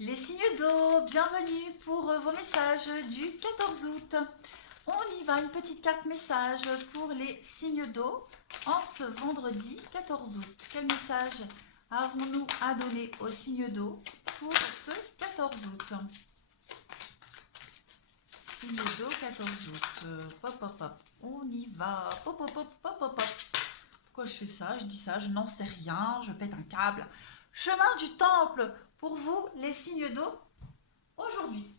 Les signes d'eau, bienvenue pour vos messages du 14 août. On y va, une petite carte message pour les signes d'eau en ce vendredi 14 août. Quel message avons-nous à donner aux signes d'eau pour ce 14 août? Signe d'eau 14 août. Pop, pop, pop. On y va. Pop, pop, pop, pop, pop, pop. Pourquoi je fais ça? Je dis ça, je n'en sais rien, je pète un câble. Chemin du temple pour vous, les signes d'eau, aujourd'hui.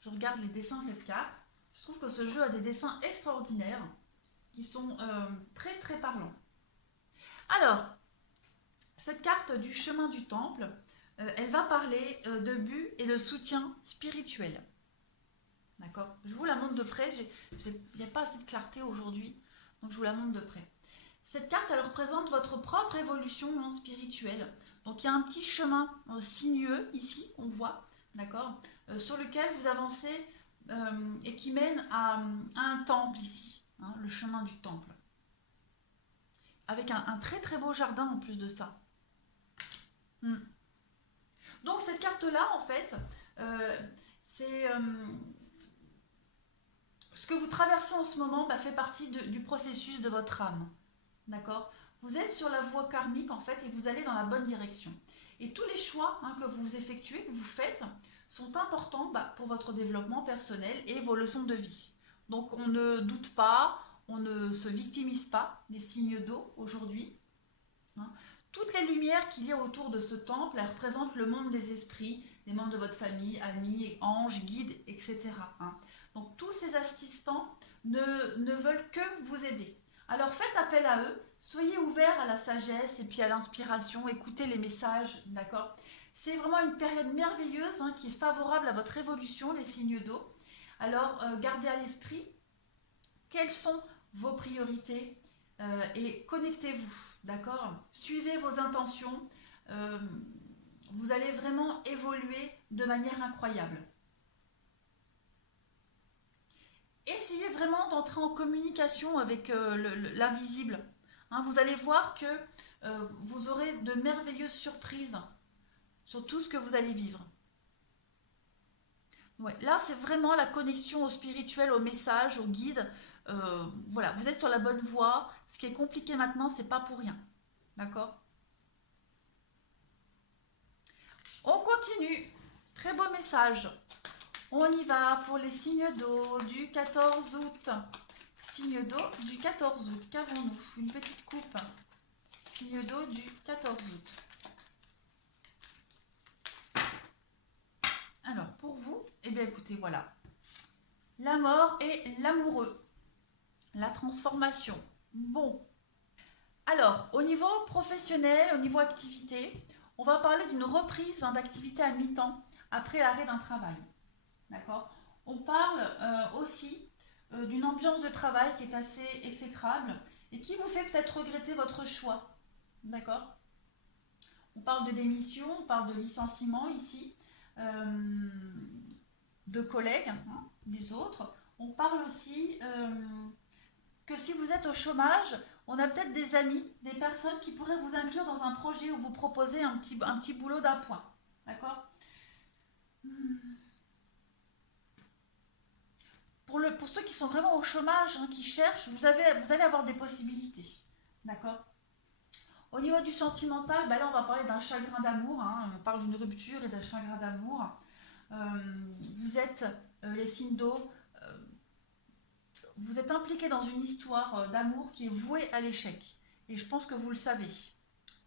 Je regarde les dessins de cette carte. Je trouve que ce jeu a des dessins extraordinaires qui sont très très parlants. Alors, cette carte du chemin du temple, elle va parler de but et de soutien spirituel. D'accord? Je vous la montre de près. Il n'y a pas assez de clarté aujourd'hui, donc je vous la montre de près. Cette carte, elle représente votre propre évolution spirituelle. Donc il y a un petit chemin sinueux ici, on voit, d'accord, sur lequel vous avancez et qui mène à un temple ici, hein, le chemin du temple. Avec un très très beau jardin en plus de ça. Donc cette carte-là, en fait, c'est ce que vous traversez en ce moment fait partie du processus de votre âme. D'accord? Vous êtes sur la voie karmique en fait et vous allez dans la bonne direction. Et tous les choix que vous effectuez, que vous faites, sont importants pour votre développement personnel et vos leçons de vie. Donc on ne doute pas, on ne se victimise pas des signes d'eau aujourd'hui. Toutes les lumières qu'il y a autour de ce temple, elles représentent le monde des esprits, des membres de votre famille, amis, anges, guides, etc. Donc tous ces assistants ne veulent que vous aider. Alors faites appel à eux, soyez ouverts à la sagesse et puis à l'inspiration, écoutez les messages, d'accord? C'est vraiment une période merveilleuse qui est favorable à votre évolution, les signes d'eau. Alors gardez à l'esprit quelles sont vos priorités et connectez-vous, d'accord? Suivez vos intentions, vous allez vraiment évoluer de manière incroyable. Essayez vraiment d'entrer en communication avec l'invisible. Vous allez voir que vous aurez de merveilleuses surprises sur tout ce que vous allez vivre. Ouais, là, c'est vraiment la connexion au spirituel, au message, au guide. Voilà, vous êtes sur la bonne voie. Ce qui est compliqué maintenant, c'est pas pour rien. D'accord? On continue. Très beau message. On y va pour les signes d'eau du 14 août. Signe d'eau du 14 août. Qu'avons-nous? Une petite coupe. Signe d'eau du 14 août. Alors, pour vous, eh bien écoutez, voilà. La mort et l'amoureux. La transformation. Bon. Alors, au niveau professionnel, au niveau activité, on va parler d'une reprise d'activité à mi-temps après l'arrêt d'un travail. D'accord? On parle aussi d'une ambiance de travail qui est assez exécrable et qui vous fait peut-être regretter votre choix. D'accord? On parle de démission, on parle de licenciement ici, de collègues, des autres. On parle aussi que si vous êtes au chômage, on a peut-être des amis, des personnes qui pourraient vous inclure dans un projet ou vous proposer un petit boulot d'appoint. D'accord? Pour ceux qui sont vraiment au chômage, qui cherchent, vous allez avoir des possibilités. D'accord? Au niveau du sentimental, là on va parler d'un chagrin d'amour. On parle d'une rupture et d'un chagrin d'amour. Vous êtes les signes d'eau. Vous êtes impliqué dans une histoire d'amour qui est vouée à l'échec. Et je pense que vous le savez.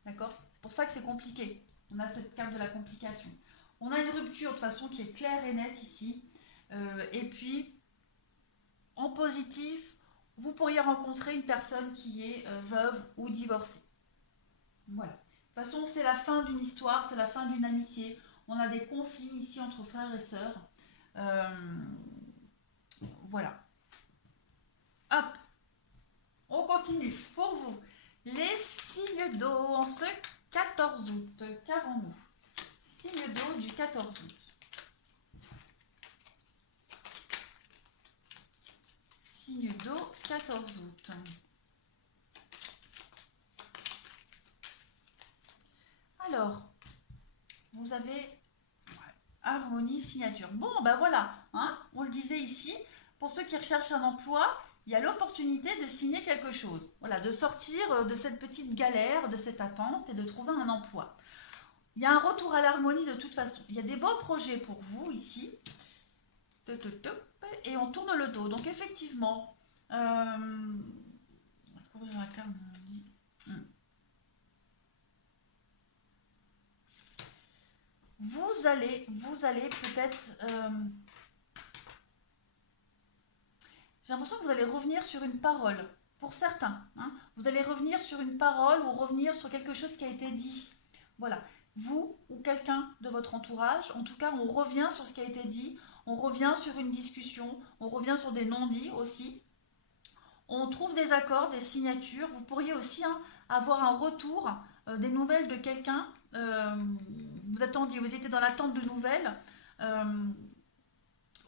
D'accord? C'est pour ça que c'est compliqué. On a cette carte de la complication. On a une rupture de façon qui est claire et nette ici. Et puis, en positif, vous pourriez rencontrer une personne qui est veuve ou divorcée. Voilà. De toute façon, c'est la fin d'une histoire, c'est la fin d'une amitié. On a des conflits ici entre frères et sœurs. Voilà. Hop. On continue. Pour vous, les signes d'eau en ce 14 août. Qu'avons-nous? Signe d'eau du 14 août. Signe d'eau 14 août. Alors, vous avez harmonie, signature. Bon, ben voilà, hein, on le disait ici, pour ceux qui recherchent un emploi, il y a l'opportunité de signer quelque chose. Voilà, de sortir de cette petite galère, de cette attente et de trouver un emploi. Il y a un retour à l'harmonie de toute façon. Il y a des beaux projets pour vous ici. Et on tourne le dos. Donc effectivement, on va couvrir la carte. Vous allez peut-être... j'ai l'impression que vous allez revenir sur une parole. Pour certains, hein, vous allez revenir sur une parole ou revenir sur quelque chose qui a été dit. Voilà. Vous ou quelqu'un de votre entourage, en tout cas, on revient sur ce qui a été dit, on revient sur une discussion, on revient sur des non-dits aussi. On trouve des accords, des signatures. Vous pourriez aussi avoir un retour, des nouvelles de quelqu'un. Vous attendiez, vous étiez dans l'attente de nouvelles.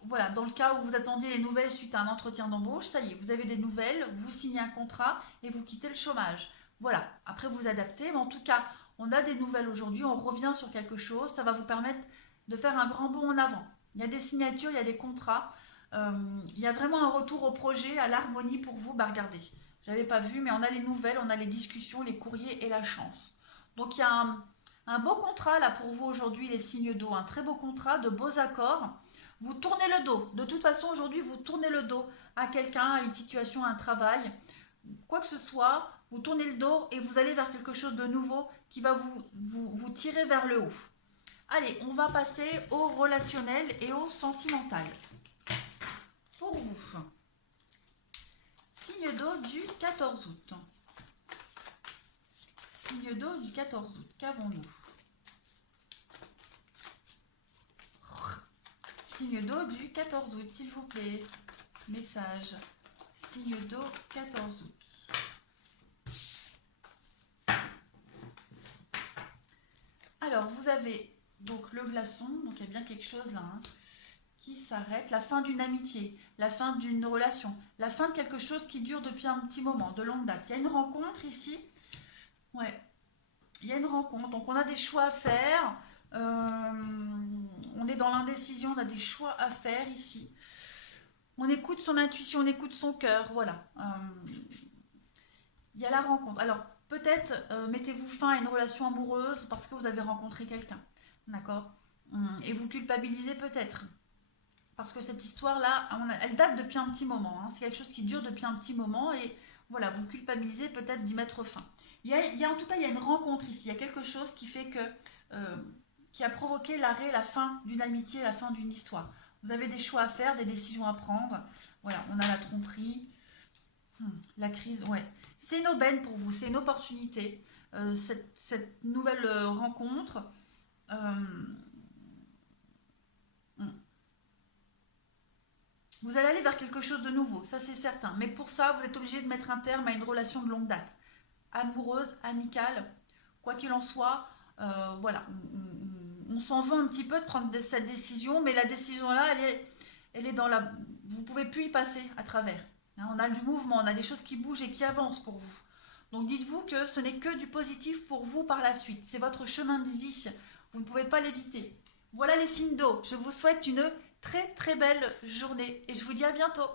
Voilà, dans le cas où vous attendiez les nouvelles suite à un entretien d'embauche, ça y est, vous avez des nouvelles, vous signez un contrat et vous quittez le chômage. Voilà, après vous adaptez, mais en tout cas, on a des nouvelles aujourd'hui, on revient sur quelque chose, ça va vous permettre de faire un grand bond en avant. Il y a des signatures, il y a des contrats, il y a vraiment un retour au projet, à l'harmonie pour vous. Bah regardez, je n'avais pas vu, mais on a les nouvelles, on a les discussions, les courriers et la chance. Donc il y a un beau contrat là pour vous aujourd'hui, les signes d'eau, un très beau contrat, de beaux accords. Vous tournez le dos. De toute façon, aujourd'hui, vous tournez le dos à quelqu'un, à une situation, à un travail, quoi que ce soit. Vous tournez le dos et vous allez vers quelque chose de nouveau qui va vous tirer vers le haut. Allez, on va passer au relationnel et au sentimental. Pour vous, signe d'eau du 14 août. Signe d'eau du 14 août, qu'avons-nous? Signe d'eau du 14 août, s'il vous plaît. Message. Signe d'eau 14 août. Alors, vous avez donc le glaçon, donc il y a bien quelque chose là, hein, qui s'arrête. La fin d'une amitié, la fin d'une relation, la fin de quelque chose qui dure depuis un petit moment, de longue date. Il y a une rencontre ici. Ouais, il y a une rencontre. Donc, on a des choix à faire. On est dans l'indécision, on a des choix à faire ici. On écoute son intuition, on écoute son cœur, voilà. Il y a la rencontre. Alors, peut-être mettez-vous fin à une relation amoureuse parce que vous avez rencontré quelqu'un, d'accord? Et vous culpabilisez peut-être. Parce que cette histoire-là, elle date depuis un petit moment. Hein. C'est quelque chose qui dure depuis un petit moment et voilà, vous culpabilisez peut-être d'y mettre fin. En tout cas, il y a une rencontre ici. Il y a quelque chose qui fait que... qui a provoqué l'arrêt, la fin d'une amitié, la fin d'une histoire. Vous avez des choix à faire, des décisions à prendre. Voilà, on a la tromperie, la crise, ouais. C'est une aubaine pour vous, c'est une opportunité. Cette nouvelle rencontre. Vous allez aller vers quelque chose de nouveau, ça c'est certain. Mais pour ça, vous êtes obligé de mettre un terme à une relation de longue date. Amoureuse, amicale, quoi qu'il en soit, voilà. On s'en veut un petit peu de prendre cette décision, mais la décision là, elle est dans la... Vous ne pouvez plus y passer à travers. Hein, on a du mouvement, on a des choses qui bougent et qui avancent pour vous. Donc dites-vous que ce n'est que du positif pour vous par la suite. C'est votre chemin de vie, vous ne pouvez pas l'éviter. Voilà les signes d'eau. Je vous souhaite une très très belle journée et je vous dis à bientôt.